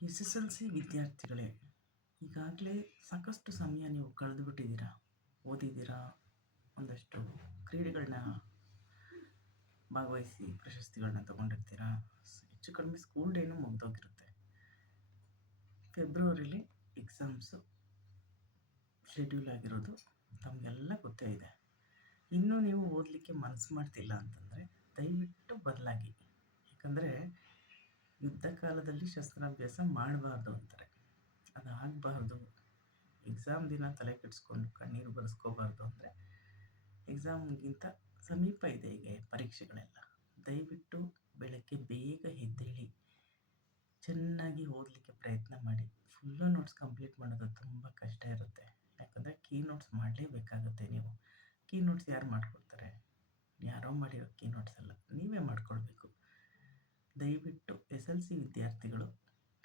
SSLC ವಿದ್ಯಾರ್ಥಿಗಳೇ, ಈಗಾಗಲೇ ಸಾಕಷ್ಟು ಸಮಯ ನೀವು ಕಳೆದುಬಿಟ್ಟಿದ್ದೀರಾ. ಓದಿದ್ದೀರಾ, ಒಂದಷ್ಟು ಕ್ರೀಡೆಗಳನ್ನ ಭಾಗವಹಿಸಿ ಪ್ರಶಸ್ತಿಗಳನ್ನ ತೊಗೊಂಡಿರ್ತೀರಾ. ಹೆಚ್ಚು ಕಡಿಮೆ ಸ್ಕೂಲ್ ಡೇನೂ ಮುಗ್ದೋಗಿರುತ್ತೆ. ಫೆಬ್ರವರಿಲಿ ಎಕ್ಸಾಮ್ಸು ಶೆಡ್ಯೂಲ್ ಆಗಿರೋದು ತಮಗೆಲ್ಲ ಗೊತ್ತೇ ಇದೆ. ಇನ್ನೂ ನೀವು ಓದಲಿಕ್ಕೆ ಮನಸ್ಸು ಮಾಡ್ತಿಲ್ಲ ಅಂತಂದರೆ ದಯವಿಟ್ಟು ಬದಲಾಗಿ. ಯಾಕಂದರೆ ಯುದ್ಧ ಕಾಲದಲ್ಲಿ ಶಸ್ತ್ರಾಭ್ಯಾಸ ಮಾಡಬಾರ್ದು ಅಂತಾರೆ. ಅದು ಆಗಬಾರ್ದು. ಎಕ್ಸಾಮ್ ದಿನ ತಲೆ ಕೆಡಿಸ್ಕೊಂಡು ಕಣ್ಣೀರು ಬರೆಸ್ಕೋಬಾರ್ದು ಅಂದರೆ ಎಕ್ಸಾಮ್ಗಿಂತ ಸಮೀಪ ಇದೆ ಈಗ ಪರೀಕ್ಷೆಗಳೆಲ್ಲ. ದಯವಿಟ್ಟು ಬೆಳಗ್ಗೆ ಬೇಗ ಎದ್ದೇಳಿ ಚೆನ್ನಾಗಿ ಓದಲಿಕ್ಕೆ ಪ್ರಯತ್ನ ಮಾಡಿ. ಫುಲ್ಲು ನೋಟ್ಸ್ ಕಂಪ್ಲೀಟ್ ಮಾಡೋದು ತುಂಬ ಕಷ್ಟ ಇರುತ್ತೆ. ಯಾಕಂದರೆ ಕೀ ನೋಟ್ಸ್ ಮಾಡಲೇಬೇಕಾಗುತ್ತೆ. ನೀವು ಕೀ ನೋಟ್ಸ್ ಯಾರು ಮಾಡಿಕೊಡ್ತಾರೆ? ಯಾರೋ ಮಾಡಿರೋ ಕೀ ನೋಟ್ಸ್ ಅಲ್ಲ, ನೀವೇ ಮಾಡಿಕೊಳ್ಬೇಕು. ದಯವಿಟ್ಟು SLC ವಿದ್ಯಾರ್ಥಿಗಳು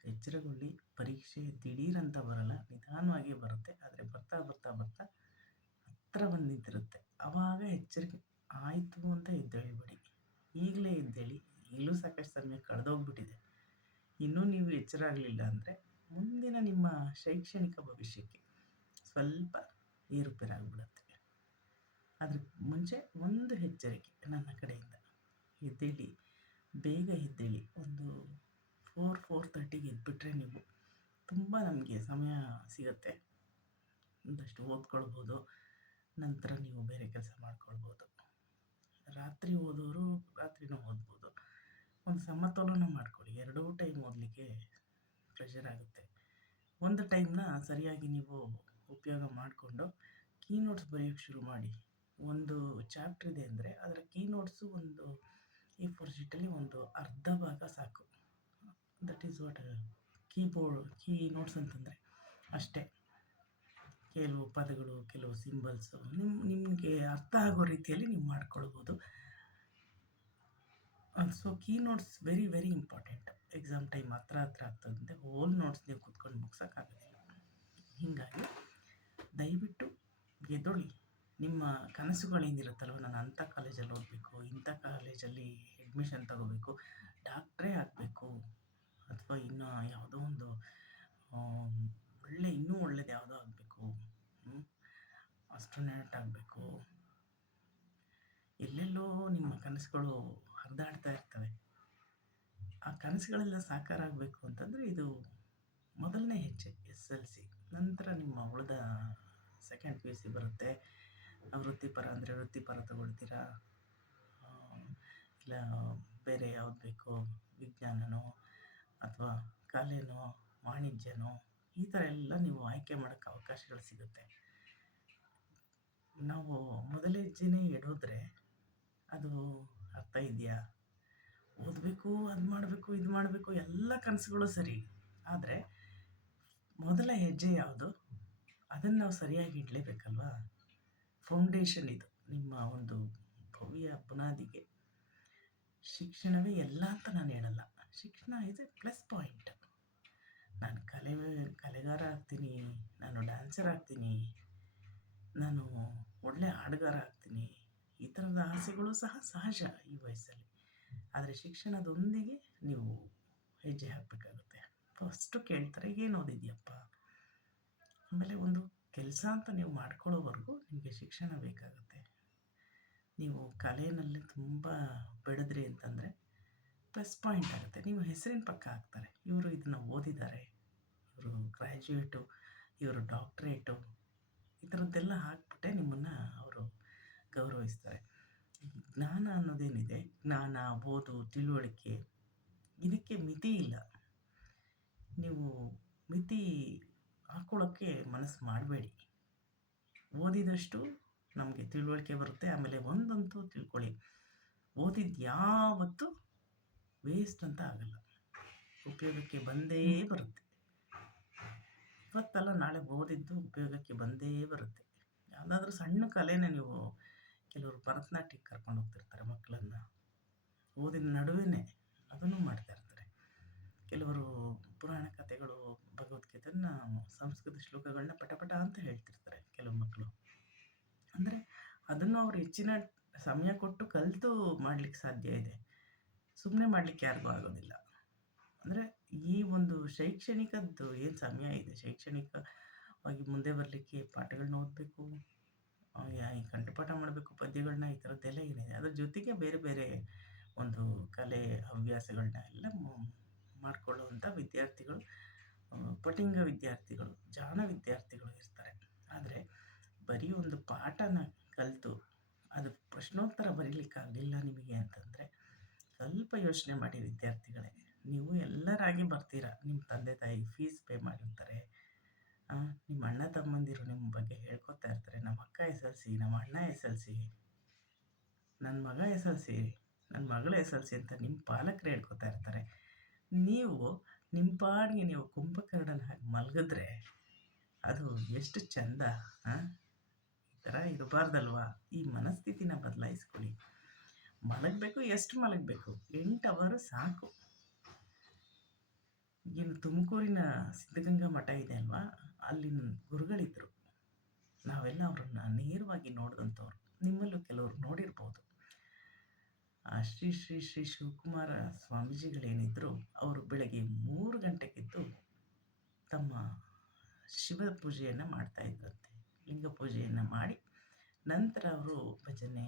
ಎಚ್ಚರಗೊಳ್ಳಿ. ಪರೀಕ್ಷೆ ದಿಢೀರಂತ ಬರಲ್ಲ, ನಿಧಾನವಾಗಿ ಬರುತ್ತೆ. ಆದರೆ ಬರ್ತಾ ಬರ್ತಾ ಬರ್ತಾ ಹತ್ರ ಬಂದು ನಿಂತಿರುತ್ತೆ. ಆವಾಗ ಎಚ್ಚರಿಕೆ ಆಯಿತು ಅಂತ ಎದ್ದೇಳಿಬಿಡಿ. ಈಗಲೇ ಎದ್ದೇಳಿ. ಈಗಲೂ ಸಾಕಷ್ಟು ಸಮಯ ಕಳೆದೋಗ್ಬಿಟ್ಟಿದೆ. ಇನ್ನೂ ನೀವು ಎಚ್ಚರ ಆಗಲಿಲ್ಲ ಅಂದರೆ ಮುಂದಿನ ನಿಮ್ಮ ಶೈಕ್ಷಣಿಕ ಭವಿಷ್ಯಕ್ಕೆ ಸ್ವಲ್ಪ ಏರುಪೇರಾಗ್ಬಿಡುತ್ತೆ. ಅದ್ರ ಮುಂಚೆ ಒಂದು ಎಚ್ಚರಿಕೆ ನನ್ನ ಕಡೆಯಿಂದ: ಎದ್ದೇಳಿ, ಬೇಗ ಎದ್ದೇಳಿ. ಒಂದು 4:30ಗೆ ಎದ್ಬಿಟ್ರೆ ನೀವು ತುಂಬ ನಮಗೆ ಸಮಯ ಸಿಗುತ್ತೆ. ಒಂದಷ್ಟು ಓದ್ಕೊಳ್ಬೋದು. ನಂತರ ನೀವು ಬೇರೆ ಕೆಲಸ ಮಾಡ್ಕೊಳ್ಬೋದು. ರಾತ್ರಿ ಓದೋರು ರಾತ್ರಿನೂ ಓದ್ಬೋದು. ಒಂದು ಸಮತೋಲನ ಮಾಡ್ಕೊಳ್ಳಿ. ಎರಡೂ ಟೈಮ್ ಓದಲಿಕ್ಕೆ ಪ್ರೆಷರ್ ಆಗುತ್ತೆ. ಒಂದು ಟೈಮ್ನ ಸರಿಯಾಗಿ ನೀವು ಉಪಯೋಗ ಮಾಡಿಕೊಂಡು ಕೀ ನೋಟ್ಸ್ ಬರೆಯೋಕ್ಕೆ ಶುರು ಮಾಡಿ. ಒಂದು ಚಾಪ್ಟರ್ ಇದೆ ಅಂದರೆ ಅದರ ಕೀ ನೋಟ್ಸು ಒಂದು A4 ಶೀಟಲ್ಲಿ ಒಂದು ಅರ್ಧ ಭಾಗ ಸಾಕು. That is what key notes ಅಂತಂದರೆ ಅಷ್ಟೇ. ಕೆಲವು ಪದಗಳು, ಕೆಲವು ಸಿಂಬಲ್ಸು ನಿಮಗೆ ಅರ್ಥ ಆಗೋ ರೀತಿಯಲ್ಲಿ ನೀವು ಮಾಡ್ಕೊಳ್ಬೋದು. So key notes very very important. Exam time ಹತ್ರ ಆಗ್ತದಂತೆ ಹೋಲ್ ನೋಟ್ಸ್ ನೀವು ಕೂತ್ಕೊಂಡು ಮುಗ್ಸೋಕ್ಕಾಗೋದಿಲ್ಲ. ಹೀಗಾಗಿ ದಯವಿಟ್ಟು ಎದ್ದೇಳಿ. ನಿಮ್ಮ ಕನಸುಗಳೇನಿರುತ್ತಲ್ವ, ನಾನು ಅಂಥ ಕಾಲೇಜಲ್ಲಿ ಓದಬೇಕು, ಇಂಥ ಕಾಲೇಜಲ್ಲಿ ಅಡ್ಮಿಷನ್ ತಗೋಬೇಕು, ಡಾಕ್ಟ್ರೇ ಆಗಬೇಕು, ಅಥವಾ ಇನ್ನೂ ಯಾವುದೋ ಒಂದು ಇನ್ನೂ ಒಳ್ಳೇದು ಯಾವುದೋ ಆಗಬೇಕು, ಆಸ್ಟ್ರೋನಾಟ್ ಆಗಬೇಕು, ಎಲ್ಲೆಲ್ಲೋ ನಿಮ್ಮ ಕನಸುಗಳು ಹರಿದಾಡ್ತಾ ಇರ್ತವೆ. ಆ ಕನಸುಗಳೆಲ್ಲ ಸಾಕಾರ ಆಗಬೇಕು ಅಂತಂದರೆ ಇದು ಮೊದಲನೇ ಹೆಜ್ಜೆ SLC. ನಂತರ ನಿಮ್ಮ ಉಳಿದ ಸೆಕೆಂಡ್ PUC ಬರುತ್ತೆ. ವೃತ್ತಿಪರ ಅಂದರೆ ವೃತ್ತಿಪರ ತಗೊಳ್ತೀರಾ, ಇಲ್ಲ ಬೇರೆ ಯಾವ್ದು ಬೇಕೋ, ವಿಜ್ಞಾನನೋ ಅಥವಾ ಕಲೆನೋ ವಾಣಿಜ್ಯನೋ, ಈ ಥರ ಎಲ್ಲ ನೀವು ಆಯ್ಕೆ ಮಾಡೋಕ್ಕೆ ಅವಕಾಶಗಳು ಸಿಗುತ್ತೆ. ನಾವು ಮೊದಲ ಹೆಜ್ಜೆನೇ ಇಡೋದ್ರೆ ಅದು ಅರ್ಥ ಇದೆಯಾ? ಓದಬೇಕು, ಅದು ಮಾಡಬೇಕು, ಇದು ಮಾಡಬೇಕು, ಎಲ್ಲ ಕನಸುಗಳು ಸರಿ. ಆದರೆ ಮೊದಲ ಹೆಜ್ಜೆ ಯಾವುದು, ಅದನ್ನು ನಾವು ಸರಿಯಾಗಿ ಇಡಲೇಬೇಕಲ್ವಾ? ಫೌಂಡೇಶನ್ ಇದು ನಿಮ್ಮ ಒಂದು ಭವ್ಯ ಬುನಾದಿಗೆ. ಶಿಕ್ಷಣವೇ ಎಲ್ಲ ಅಂತ ನಾನು ಹೇಳಲ್ಲ. ಶಿಕ್ಷಣ ಇದೆ ಪ್ಲಸ್ ಪಾಯಿಂಟ್. ನಾನು ಕಲೆಗಾರ ಆಗ್ತೀನಿ, ನಾನು ಡ್ಯಾನ್ಸರ್ ಆಗ್ತೀನಿ, ನಾನು ಒಳ್ಳೆ ಹಾಡುಗಾರ ಆಗ್ತೀನಿ, ಈ ಥರದ ಆಸೆಗಳು ಸಹ ಸಹಜ ಈ ವಯಸ್ಸಲ್ಲಿ. ಆದರೆ ಶಿಕ್ಷಣದೊಂದಿಗೆ ನೀವು ಹೆಜ್ಜೆ ಹಾಕಬೇಕಾಗುತ್ತೆ. ಫಸ್ಟು ಕೇಳ್ತಾರೆ, ಏನು ಓದಿದ್ಯಪ್ಪ? ಆಮೇಲೆ ಒಂದು ಕೆಲಸ ಅಂತ ನೀವು ಮಾಡ್ಕೊಳ್ಳೋವರೆಗೂ ನಿಮಗೆ ಶಿಕ್ಷಣ ಬೇಕಾಗುತ್ತೆ. ನೀವು ಕಲೆಯಲ್ಲಿ ತುಂಬ ಬೆಳೆದ್ರಿ ಅಂತಂದರೆ ಪ್ಲಸ್ ಪಾಯಿಂಟ್ ಆಗುತ್ತೆ. ನೀವು ಹೆಸರಿನ ಪಕ್ಕ ಹಾಕ್ತಾರೆ, ಇವರು ಇದನ್ನು ಓದಿದ್ದಾರೆ, ಇವರು ಗ್ರ್ಯಾಜುಯೇಟು, ಇವರು ಡಾಕ್ಟ್ರೇಟು, ಈ ಥರದ್ದೆಲ್ಲ ಹಾಕ್ಬಿಟ್ಟೆ ನಿಮ್ಮನ್ನು ಅವರು ಗೌರವಿಸ್ತಾರೆ. ಜ್ಞಾನ ಅನ್ನೋದೇನಿದೆ, ಜ್ಞಾನ, ಓದು, ತಿಳುವಳಿಕೆ, ಇದಕ್ಕೆ ಮಿತಿ ಇಲ್ಲ. ನೀವು ಮಿತಿ ಹಾಕ್ಕೊಳ್ಳೋಕ್ಕೆ ಮನಸ್ಸು ಮಾಡಬೇಡಿ. ಓದಿದಷ್ಟು ನಮಗೆ ತಿಳುವಳಿಕೆ ಬರುತ್ತೆ. ಆಮೇಲೆ ಒಂದಂತೂ ತಿಳ್ಕೊಳ್ಳಿ, ಓದಿದ್ದು ಯಾವತ್ತೂ ವೇಸ್ಟ್ ಅಂತ ಆಗಲ್ಲ, ಉಪಯೋಗಕ್ಕೆ ಬಂದೇ ಬರುತ್ತೆ. ಇವತ್ತಲ್ಲ ನಾಳೆ ಓದಿದ್ದು ಉಪಯೋಗಕ್ಕೆ ಬಂದೇ ಬರುತ್ತೆ. ಯಾವುದಾದ್ರೂ ಸಣ್ಣ ಕಲೆನ ನೀವು, ಕೆಲವರು ಭರತನಾಟ್ಯಕ್ಕೆ ಕರ್ಕೊಂಡು ಹೋಗ್ತಿರ್ತಾರೆ ಮಕ್ಕಳನ್ನು, ಓದಿನ ನಡುವೆ ಅದನ್ನು ಮಾಡ್ತಾ ಇರ್ತಾರೆ. ಕೆಲವರು ಪುರಾಣ ಕಥೆಗಳು, ಭಗವದ್ಗೀತೆಯನ್ನು, ಸಂಸ್ಕೃತ ಶ್ಲೋಕಗಳನ್ನ ಪಟ ಅಂತ ಹೇಳ್ತಿರ್ತಾರೆ ಕೆಲವು ಮಕ್ಕಳು. ಅಂದರೆ ಅದನ್ನು ಅವರು ಹೆಚ್ಚಿನ ಸಮಯ ಕೊಟ್ಟು ಕಲಿತು ಮಾಡಲಿಕ್ಕೆ ಸಾಧ್ಯ ಇದೆ, ಸುಮ್ಮನೆ ಮಾಡಲಿಕ್ಕೆ ಯಾರಿಗೂ ಆಗೋದಿಲ್ಲ. ಅಂದರೆ ಈ ಒಂದು ಶೈಕ್ಷಣಿಕದ್ದು ಏನು ಸಮಯ ಇದೆ, ಶೈಕ್ಷಣಿಕವಾಗಿ ಮುಂದೆ ಬರಲಿಕ್ಕೆ ಪಾಠಗಳನ್ನ ಓದಬೇಕು, ಈ ಕಂಠಪಾಠ ಮಾಡಬೇಕು ಪದ್ಯಗಳನ್ನ, ಈ ಥರದ್ದೆಲ್ಲ ಏನಿದೆ ಅದ್ರ ಜೊತೆಗೆ ಬೇರೆ ಬೇರೆ ಒಂದು ಕಲೆ ಹವ್ಯಾಸಗಳನ್ನ ಎಲ್ಲ ಮಾಡಿಕೊಳ್ಳುವಂಥ ವಿದ್ಯಾರ್ಥಿಗಳು, ಪಟಿಂಗ ವಿದ್ಯಾರ್ಥಿಗಳು, ಜಾಣ ವಿದ್ಯಾರ್ಥಿಗಳು ಇರ್ತಾರೆ. ಆದರೆ ಬರೀ ಒಂದು ಪಾಠನ ಕಲಿತು ಅದು ಪ್ರಶ್ನೋತ್ತರ ಬರೀಲಿಕ್ಕಾಗಲಿಲ್ಲ ನಿಮಗೆ ಅಂತಂದರೆ ಸ್ವಲ್ಪ ಯೋಚನೆ ಮಾಡಿ ವಿದ್ಯಾರ್ಥಿಗಳೇ. ನೀವು ಎಲ್ಲರಾಗಿ ಬರ್ತೀರಾ, ನಿಮ್ಮ ತಂದೆ ತಾಯಿ ಫೀಸ್ ಪೇ ಮಾಡಿರ್ತಾರೆ, ನಿಮ್ಮ ಅಣ್ಣ ತಮ್ಮಂದಿರು ನಿಮ್ಮ ಬಗ್ಗೆ ಹೇಳ್ಕೊತಾ ಇರ್ತಾರೆ, ನಮ್ಮ ಅಕ್ಕ ಎಸ್ ಎಲ್ ಸಿ, ನಮ್ಮ ಅಣ್ಣ ಎಸ್ ಎಲ್ ಸಿ, ನನ್ನ ಮಗ ಎಸ್ ಎಲ್ ಸಿ, ನನ್ನ ಮಗಳು ಎಸ್ ಎಲ್ ಸಿ ಅಂತ ನಿಮ್ಮ ಪಾಲಕರು ಹೇಳ್ಕೊತಾ ಇರ್ತಾರೆ. ನೀವು ನಿಮ್ಮ ಪಾಡಿಗೆ ನೀವು ಕುಂಭಕರ್ಣನ ಹಾಗೆ ಮಲಗಿದ್ರೆ ಅದು ಎಷ್ಟು ಚಂದ. ಈ ಥರ ಇರಬಾರ್ದಲ್ವಾ? ಈ ಮನಸ್ಥಿತಿನ ಬದಲಾಯಿಸ್ಕೊಳ್ಳಿ. ಮಲಗಬೇಕು, ಎಷ್ಟು ಮಲಗಬೇಕು? 8 ಅವರ್ ಸಾಕು. ಏನು ತುಮಕೂರಿನ ಸಿದ್ಧಗಂಗಾ ಮಠ ಇದೆ ಅಲ್ವಾ, ಅಲ್ಲಿನ ಗುರುಗಳಿದ್ದರು. ನಾವೆಲ್ಲ ಅವ್ರನ್ನ ನೇರವಾಗಿ ನೋಡಿದಂಥವ್ರು, ನಿಮ್ಮಲ್ಲೂ ಕೆಲವರು ನೋಡಿರ್ಬೋದು. ಶ್ರೀ ಶ್ರೀ ಶ್ರೀ ಶಿವಕುಮಾರ ಸ್ವಾಮೀಜಿಗಳೇನಿದ್ರು, ಅವರು ಬೆಳಗ್ಗೆ 3 ಗಂಟೆಗೆದ್ದು ತಮ್ಮ ಶಿವ ಪೂಜೆಯನ್ನು ಮಾಡ್ತಾ ಇದ್ರಂತೆ. ಲಿಂಗ ಪೂಜೆಯನ್ನು ಮಾಡಿ ನಂತರ ಅವರು ಭಜನೆ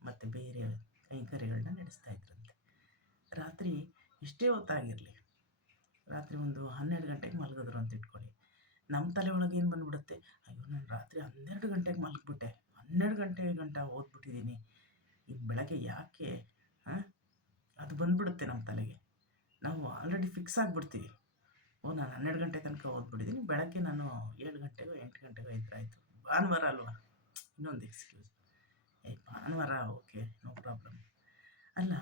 ಮತ್ತು ಬೇರೆ ಕೈಂಕರ್ಯಗಳನ್ನ ನಡೆಸ್ತಾ ಇದ್ರಂತೆ. ರಾತ್ರಿ ಎಷ್ಟೇ ಹೊತ್ತಾಗಿರಲಿ, ರಾತ್ರಿ ಒಂದು 12 ಗಂಟೆಗೆ ಮಲಗಿದ್ರು ಅಂತ ಇಟ್ಕೊಳ್ಳಿ, ನಮ್ಮ ತಲೆ ಒಳಗೆ ಏನು ಬಂದುಬಿಡುತ್ತೆ, ಅಯ್ಯೋ ನಾನು ರಾತ್ರಿ 12 ಗಂಟೆಗೆ ಮಲಗಿಬಿಟ್ಟೆ, 12 ಗಂಟೆ ಓದ್ಬಿಟ್ಟಿದ್ದೀನಿ, ಇನ್ನು ಬೆಳಗ್ಗೆ ಯಾಕೆ ಅದು ಬಂದುಬಿಡುತ್ತೆ ನಮ್ಮ ತಲೆಗೆ. ನಾವು ಆಲ್ರೆಡಿ ಫಿಕ್ಸ್ ಆಗಿಬಿಡ್ತೀವಿ, ನಾನು 12 ಗಂಟೆ ತನಕ ಓದ್ಬಿಟ್ಟಿದ್ದೀನಿ, ಬೆಳಗ್ಗೆ ನಾನು 7 ಗಂಟೆಗೋ 8 ಗಂಟೆಗೋ ಇದ್ರಾಯ್ತು, ಭಾನುವಾರ ಅಲ್ವಾ, ಇನ್ನೊಂದು ಎಕ್ಸ್ಕ್ಯೂಸ್, ಭಾನುವಾರ ಓಕೆ ನೋ ಪ್ರಾಬ್ಲಮ್. ಅಲ್ಲ,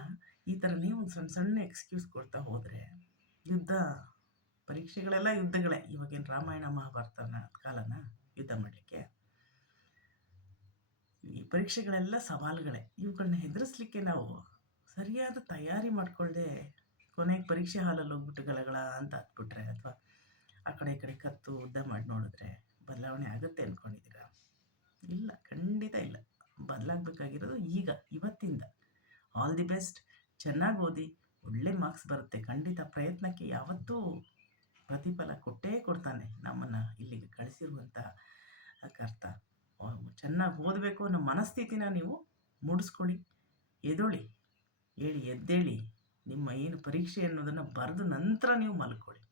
ಈ ಥರನೇ ಒಂದು ಸಣ್ಣ ಸಣ್ಣ ಎಕ್ಸ್ಕ್ಯೂಸ್ ಕೊಡ್ತಾ ಹೋದರೆ ಯುದ್ಧ, ಪರೀಕ್ಷೆಗಳೆಲ್ಲ ಯುದ್ಧಗಳೇ. ಇವಾಗೇನು ರಾಮಾಯಣ ಮಹಾಭಾರತನ ಕಾಲನ ಯುದ್ಧ ಮಾಡಲಿಕ್ಕೆ? ಈ ಪರೀಕ್ಷೆಗಳೆಲ್ಲ ಸವಾಲುಗಳೇ. ಇವುಗಳನ್ನ ಎದುರಿಸ್ಲಿಕ್ಕೆ ನಾವು ಸರಿಯಾದ ತಯಾರಿ ಮಾಡಿಕೊಳ್ಳದೆ ಕೊನೆಗೆ ಪರೀಕ್ಷೆ ಹಾಲಲ್ಲಿ ಹೋಗ್ಬಿಟ್ಟು ಗಲಗಳ ಅಂತ ಹತ್ಬಿಟ್ರೆ, ಅಥವಾ ಆ ಕಡೆ ಈ ಕಡೆ ಕತ್ತು ಉದ್ದ ಮಾಡಿ ನೋಡಿದ್ರೆ ಬದಲಾವಣೆ ಆಗುತ್ತೆ ಅಂದ್ಕೊಂಡಿದ್ದೀರಾ? ಇಲ್ಲ, ಖಂಡಿತ ಇಲ್ಲ. ಬದಲಾಗಬೇಕಾಗಿರೋದು ಈಗ, ಇವತ್ತಿಂದ. All the best. ಚೆನ್ನಾಗಿ ಓದಿ, ಒಳ್ಳೆ ಮಾರ್ಕ್ಸ್ ಬರುತ್ತೆ ಖಂಡಿತ. ಪ್ರಯತ್ನಕ್ಕೆ ಯಾವತ್ತೂ ಪ್ರತಿಫಲ ಕೊಟ್ಟೇ ಕೊಡ್ತಾನೆ ನಮ್ಮನ್ನು ಇಲ್ಲಿಗೆ ಕಳಿಸಿರುವಂಥ ಕರ್ತ. ಚೆನ್ನಾಗಿ ಓದಬೇಕು ಅನ್ನೋ ಮನಸ್ಥಿತಿನ ನೀವು ಮೂಡಿಸ್ಕೊಳ್ಳಿ. ಎದ್ದೇಳಿ, ಎದ್ದೇಳಿ, ನಿಮ್ಮ ಏನು ಪರೀಕ್ಷೆ ಅನ್ನೋದನ್ನು ಬರೆದು ನಂತರ ನೀವು ಮಲ್ಕೊಳ್ಳಿ.